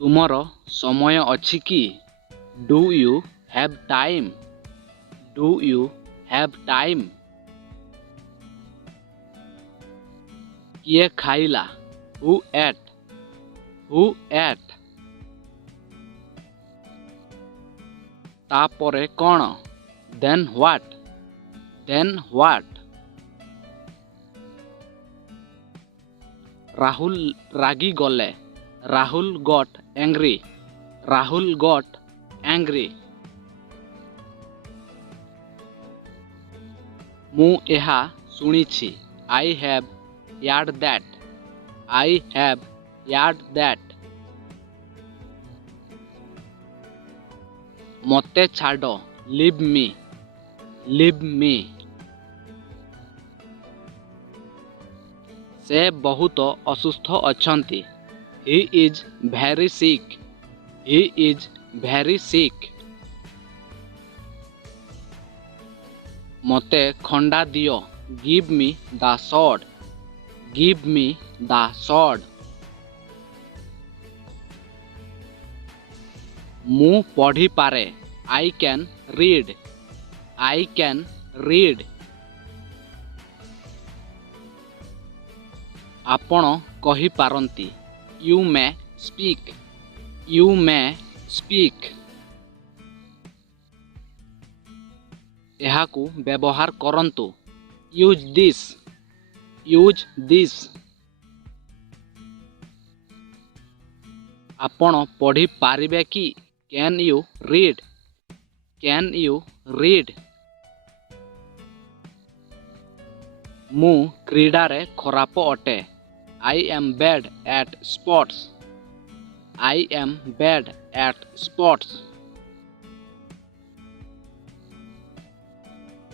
ତୁମର ସମୟ ଅଛି କି? Do you have time? Do you have time? କିଏ ଖାଇଲା? Who ate? Who ate? ତାପରେ କ'ଣ? Then what? Then what? Rahul ରାଗିଗଲେ। Rahul got angry. Rahul got angry. ମୁଁ ଏହା ଶୁଣିଛି। I have heard that. I have heard that. ମୋତେ ଛାଡ଼। ଲିଭ୍ ମି। ଲିଭ୍ ମି। ସେ ବହୁତ ଅସୁସ୍ଥ ଅଛନ୍ତି। He is very Sikh. He is very Sikh. ମୋତେ ଖଣ୍ଡା ଦିଅ। ଗିଭ୍ ମି ଦ ସର୍ଡ। ଗିଭ୍ ମି ଦ ସର୍ଡ। ମୁଁ ପଢ଼ିପାରେ। I can read. I can read. ଆପଣ କହିପାରନ୍ତି। You may speak. You may speak. ଏହାକୁ ବ୍ୟବହାର କରନ୍ତୁ। Use this. Use this. ଆପଣ ପଢ଼ିପାରିବେ କି? Can you read? Can you read? ମୁଁ କ୍ରୀଡ଼ାରେ ଖରାପ ଅଟେ। I am bad at sports. I am bad at sports.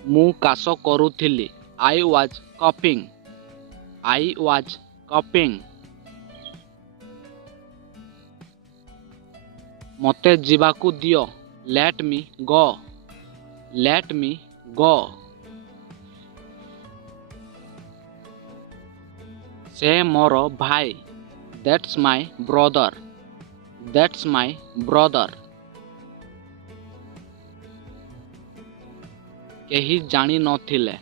ମୁଁ କାଶ କରୁଥିଲି। ଆଇ ୱାଜ୍ କଫିଂ। ଆଇ ୱାଜ୍ କଫିଂ। ମୋତେ ଯିବାକୁ ଦିଅ। ଲେଟ୍ ମି ଗୋ। ଲେଟ୍ ମି ଗୋ। ସେ ମୋର ଭାଇ। That's my brother. That's my brother. କେହି ଜାଣି ନଥିଲେ।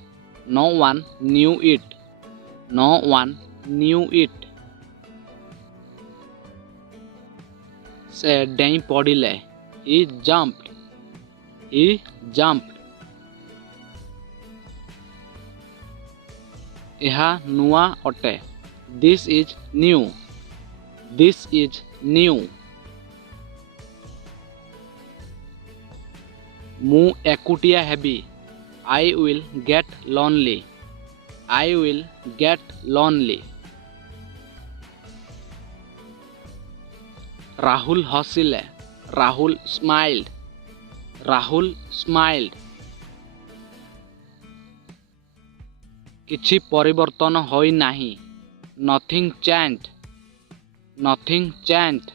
ନୋ ୱାନ୍ ନ୍ୟୁ ଇଟ୍। ନୋ ୱାନ୍ ନ୍ୟୁ ଇଟ୍। ସେ ଡେଇଁ ପଡ଼ିଲେ। ହି ଜମ୍ପଡ୍। ହି ଜମ୍ପଡ୍। ଏହା ନୂଆ ଅଟେ। This is new. This is new. ମୁଁ ଏକୁଟିଆ ହେବି। I will get lonely. I will get lonely. Rahul ହସିଲେ। ରାହୁଲ ସ୍ମାଇଲ୍ଡ। ରାହୁଲ ସ୍ମାଇଲ୍ଡ। କିଛି ପରିବର୍ତ୍ତନ ହୋଇନାହିଁ। Nothing changed. Nothing changed.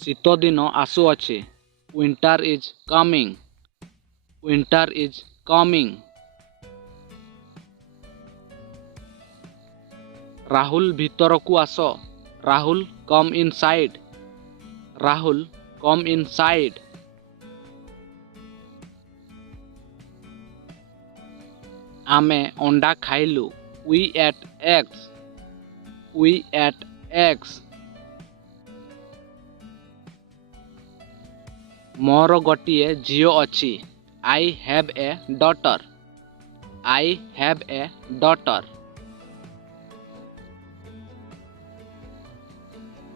ଶୀତଦିନ ଆସୁଅଛି। Winter is coming. Winter is coming. Rahul ଭିତରକୁ ଆସ। Rahul come inside. Rahul come inside. ଆମେ ଅଣ୍ଡା ଖାଇଲୁ। We ate eggs. We ate eggs. ମୋର ଗୋଟିଏ ଝିଅ ଅଛି। I have a daughter. I have a daughter.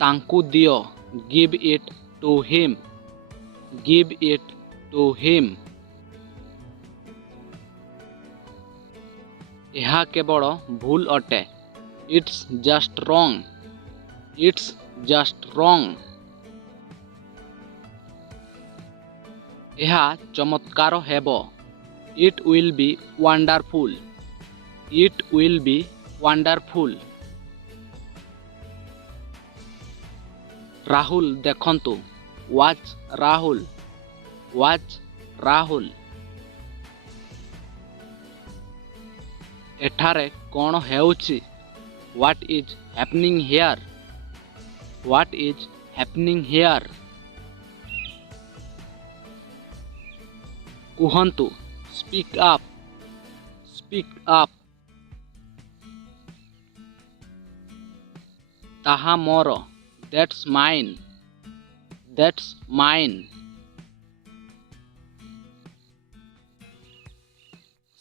ତାଙ୍କୁ ଦିଅ। Give it to him. Give it to him. ଏହା କେବଳ ଭୁଲ ଅଟେ। It's just wrong. It's just wrong. ଏହା ଚମତ୍କାର ହେବ। It will be wonderful. It will be wonderful. Rahul ଦେଖନ୍ତୁ। ୱାଚ୍ ରାହୁଲ। ୱାଚ୍ ରାହୁଲ। ଏଠାରେ କ'ଣ ହେଉଛି? What is happening here? What is happening here? କୁହନ୍ତୁ, speak up, speak up. ତାହା ମୋର, that's mine, that's mine.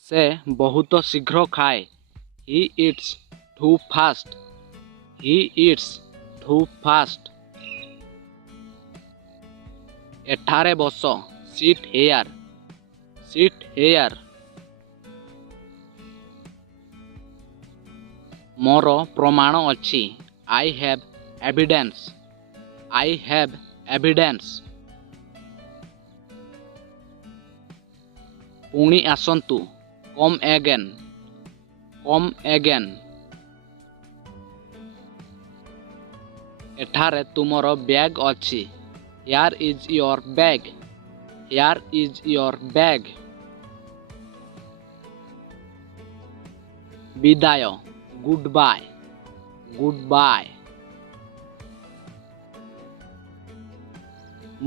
ସେ ବହୁତ ଶୀଘ୍ର ଖାଏ, he eats too fast, he eats too fast. ଏଠାରେ ବସ, sit here, sit here. ମୋର ପ୍ରମାଣ ଅଛି, I have evidence, I have evidence. ପୁଣି ଆସନ୍ତୁ, come again, come again. ଏଠାରେ ତୁମର ବ୍ୟାଗ୍ ଅଛି, here is your bag, here is your bag. ବିଦାୟ, goodbye, goodbye.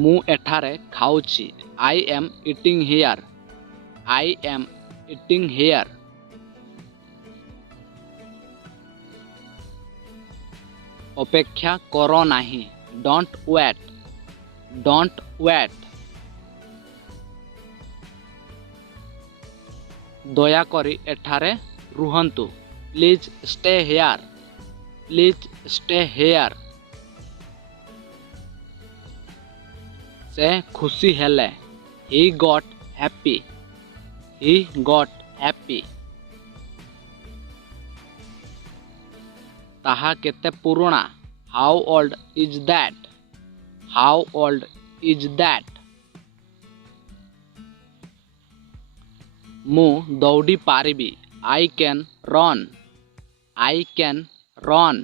ମୁଁ ଏଠାରେ ଖାଉଛି, I am eating here, I am eating here. ଅପେକ୍ଷା କର ନାହିଁ, don't wait, don't wait. ଦୟାକରି ଏଠାରେ ରୁହନ୍ତୁ, please stay here, please stay here. ସେ ଖୁସି ହେଲେ, he got happy, he got happy. ତାହା କେତେ ପୁରୁଣା, how old is that, how old is that. ମୁଁ ଦୌଡ଼ି ପାରିବି, I can run, I can run.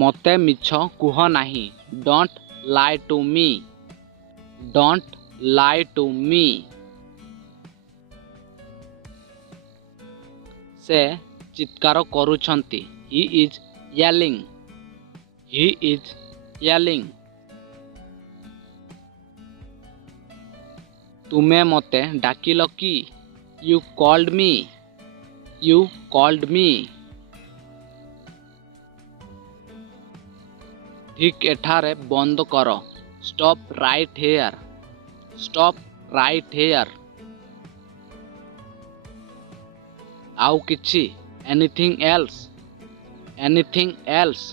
ମୋତେ ମିଛ କୁହ ନାହିଁ, don't lie to me, don't lie to me. ସେ ଚିତ୍କାର କରୁଛନ୍ତି, he is yelling, he is yelling. ତୁମେ ମୋତେ ଡାକିଲ କି, you called me, you called me. ଠିକ୍ ଏଠାରେ ବନ୍ଦ କର, stop right here, stop right here. ଆଉ କିଛି, anything else, anything else.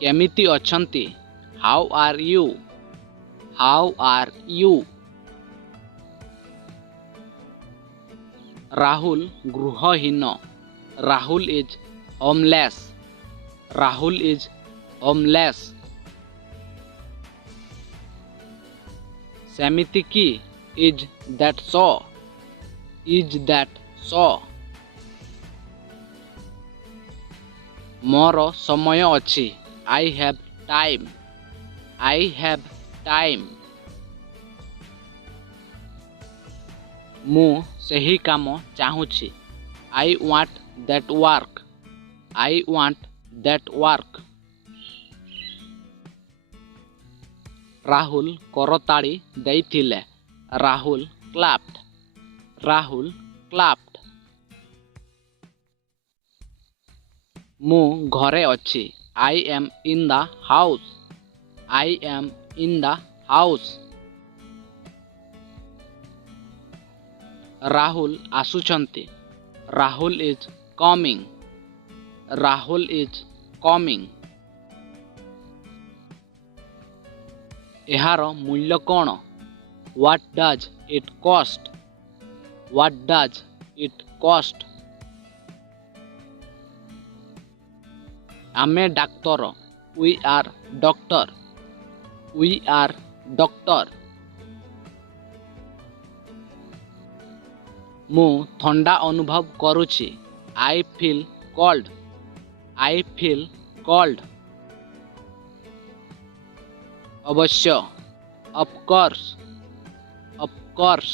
କେମିତି ଅଛନ୍ତି, how are you, how are you. Rahul ଗୃହହୀନ, Rahul is homeless, Rahul is homeless. ସେମିତି କି, is that so, is that so. ମୋର ସମୟ ଅଛି, I have time, I have time. ମୁଁ ସେହି କାମ ଚାହୁଁଛି, I want that work, I want that work. Rahul କରତାଳି ଦେଇଥିଲେ, ରାହୁଲ clapped, ରାହୁଲ clapped. ମୁଁ ଘରେ ଅଛି, I am in the house, I am in the house. Rahul ଆସୁଛନ୍ତି, Rahul is coming, Rahul is coming. ଏହାର ମୂଲ୍ୟ କ'ଣ, what does it cost, what does it cost. ଆମେ ଡାକ୍ତର, we are doctor, we are doctor. ମୁଁ ଥଣ୍ଡା ଅନୁଭବ କରୁଛି, I feel cold, I feel cold. ଅବଶ୍ୟ, of course, of course.